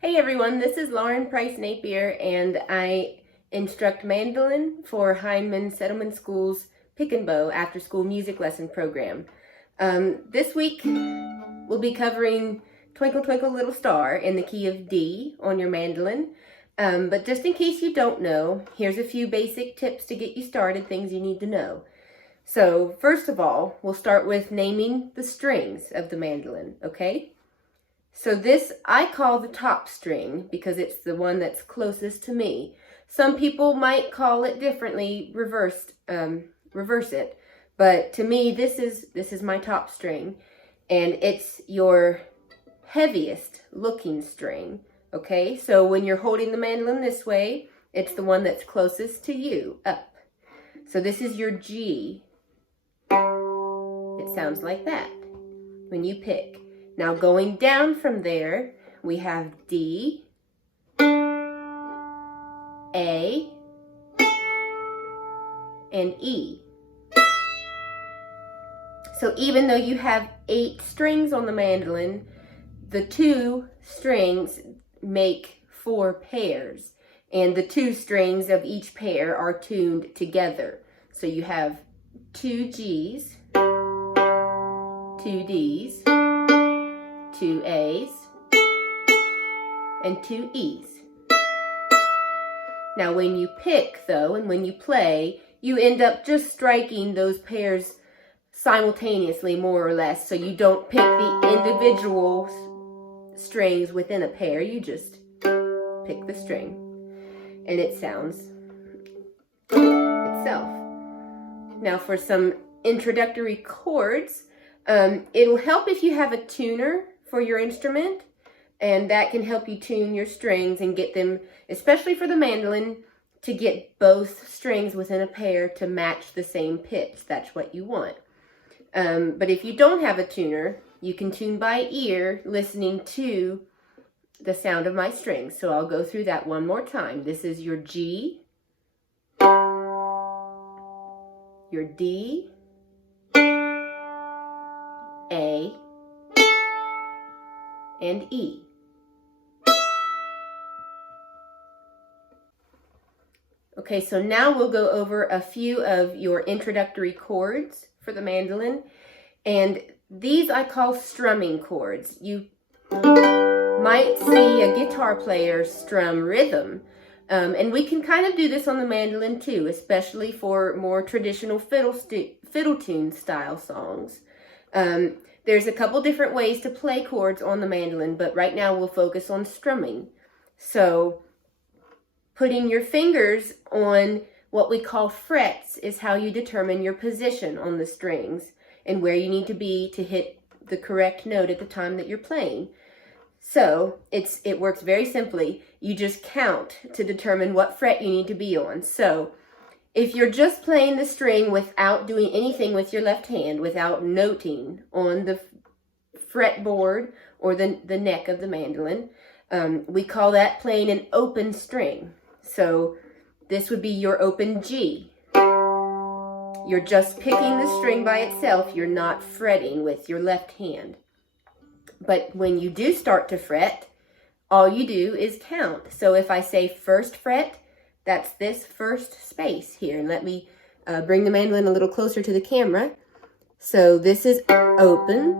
Hey everyone, this is Lauren Price Napier, and I instruct mandolin for Hindman Settlement School's Pick and Bow after school music lesson program. This week we'll be covering Twinkle Twinkle Little Star in the key of D on your mandolin. But just in case you don't know, here's a few basic tips to get you started, things you need to know. So first of all, we'll start with naming the strings of the mandolin, okay? So this I call the top string because it's the one that's closest to me. Some people might call it differently, reverse it. But to me, this is my top string, and it's your heaviest looking string. Okay, so when you're holding the mandolin this way, it's the one that's closest to you, up. So this is your G. It sounds like that when you pick. Now going down from there, we have D, A, and E. So even though you have 8 strings on the mandolin, the 2 strings make 4 pairs, and the 2 strings of each pair are tuned together. So you have 2 G's, 2 D's, 2 A's, and 2 E's. Now when you pick though, and when you play, you end up just striking those pairs simultaneously, more or less, so you don't pick the individual strings within a pair, you just pick the string, and it sounds itself. Now for some introductory chords, it'll help if you have a tuner for your instrument, and that can help you tune your strings and get them, especially for the mandolin, to get both strings within a pair to match the same pitch. That's what you want. But if you don't have a tuner, you can tune by ear, listening to the sound of my strings. So I'll go through that one more time. This is your G, your D, A, and E. Okay, so now we'll go over a few of your introductory chords for the mandolin, and these I call strumming chords. You might see a guitar player strum rhythm, and we can kind of do this on the mandolin too, especially for more traditional fiddle tune style songs. There's a couple different ways to play chords on the mandolin, but right now we'll focus on strumming. So putting your fingers on what we call frets is how you determine your position on the strings and where you need to be to hit the correct note at the time that you're playing. So it works very simply. You just count to determine what fret you need to be on. So if you're just playing the string without doing anything with your left hand, without noting on the fretboard or the neck of the mandolin, we call that playing an open string. So this would be your open G. You're just picking the string by itself. You're not fretting with your left hand. But when you do start to fret, all you do is count. So if I say first fret, that's this first space here. And let me bring the mandolin a little closer to the camera. So this is open.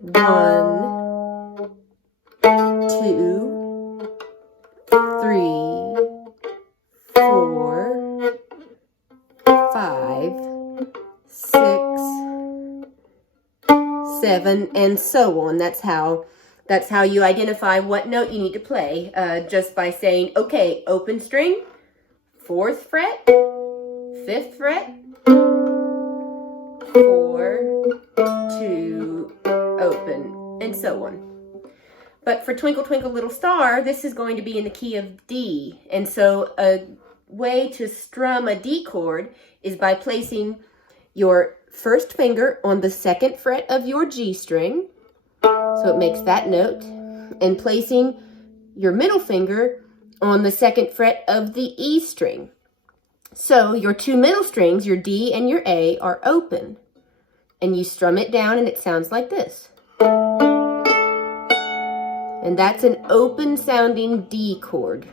1, 2, 3, 4, 5, 6, 7, and so on. That's how you identify what note you need to play, just by saying, okay, open string, 4th fret, 5th fret, 4, 2, open, and so on. But for Twinkle Twinkle Little Star, this is going to be in the key of D, and so a way to strum a D chord is by placing your first finger on the 2nd fret of your G string, so it makes that note, and placing your middle finger on the 2nd fret of the E string. So your 2 middle strings, your D and your A, are open, and you strum it down and it sounds like this. And that's an open sounding D chord.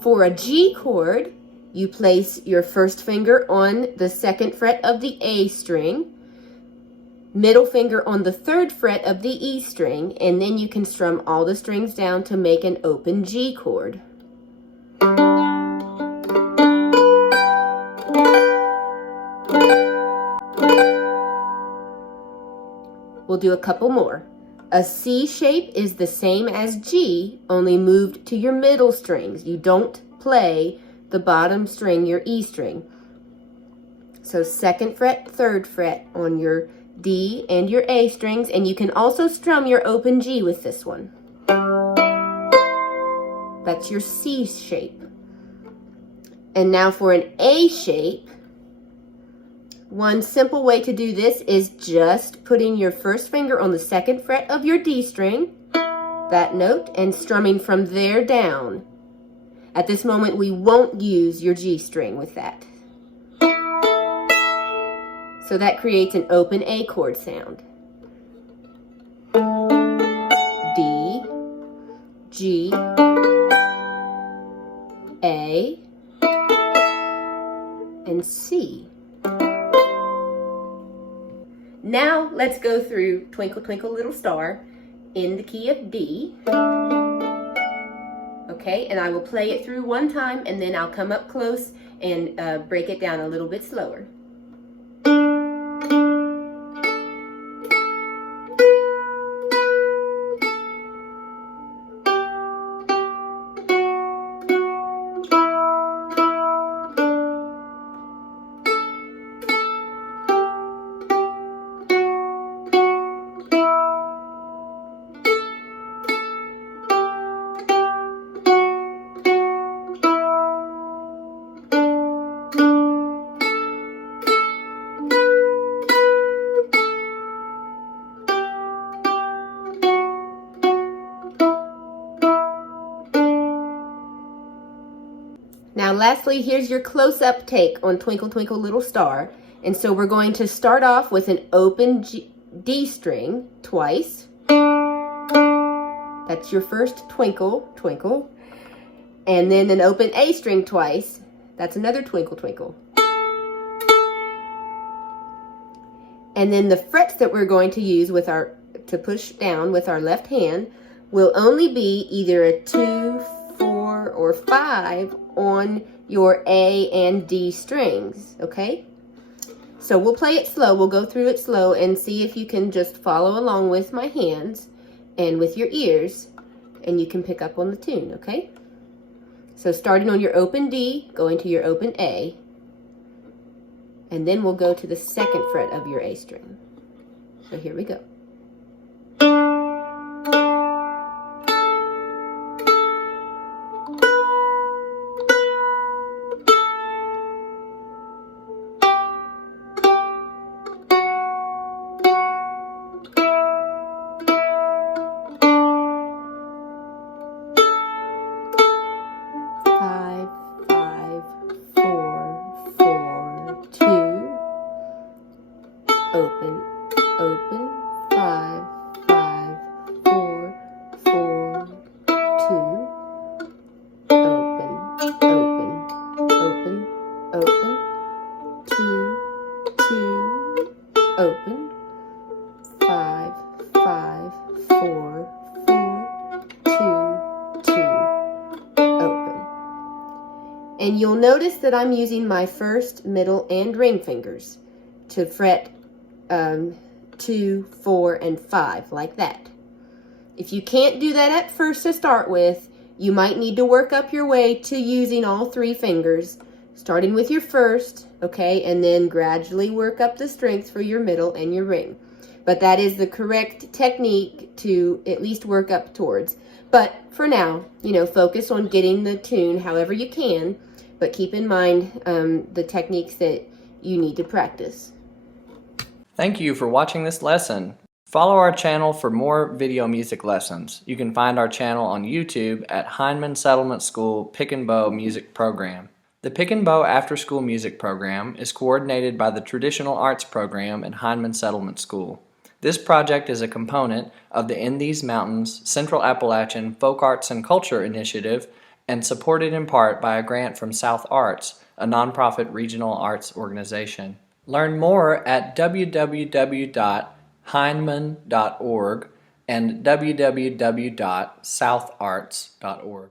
For a G chord, you place your first finger on the 2nd fret of the A string, middle finger on the 3rd fret of the E string, and then you can strum all the strings down to make an open G chord. We'll do a couple more. A C shape is the same as G, only moved to your middle strings. You don't play the bottom string, your E string. So 2nd fret, 3rd fret on your D and your A strings, and you can also strum your open G with this one. That's your C shape. And now for an A shape, one simple way to do this is just putting your first finger on the 2nd fret of your D string, that note, and strumming from there down. At this moment, we won't use your G string with that. So that creates an open A chord sound. D, G, A, and C. Now let's go through Twinkle Twinkle Little Star in the key of D. Okay, and I will play it through one time and then I'll come up close and break it down a little bit slower. Now lastly, here's your close-up take on Twinkle Twinkle Little Star. And so we're going to start off with an open D string twice. That's your first twinkle, twinkle. And then an open A string twice. That's another twinkle, twinkle. And then the frets that we're going to use with to push down with our left hand will only be either a 2, 4, or 5 on your A and D strings, okay? So we'll play it slow. We'll go through it slow and see if you can just follow along with my hands and with your ears, and you can pick up on the tune, okay? So starting on your open D, going to your open A, and then we'll go to the 2nd fret of your A string. So here we go. Open, open, 5, 5, 4, 4, 2, open, open, open, open, 2, 2, open, 5, 5, 4, 4, 2, 2, open. And you'll notice that I'm using my first, middle, and ring fingers to fret 2, 4, and 5, like that. If you can't do that at first to start with, you might need to work up your way to using all 3 fingers, starting with your first, okay, and then gradually work up the strength for your middle and your ring. But that is the correct technique to at least work up towards. But for now, you know, focus on getting the tune however you can, but keep in mind the techniques that you need to practice. Thank you for watching this lesson. Follow our channel for more video music lessons. You can find our channel on YouTube at Hindman Settlement School Pick and Bow Music Program. The Pick and Bow After School Music Program is coordinated by the Traditional Arts Program at Hindman Settlement School. This project is a component of the In These Mountains Central Appalachian Folk Arts and Culture Initiative and supported in part by a grant from South Arts, a nonprofit regional arts organization. Learn more at www.hindman.org and www.southarts.org.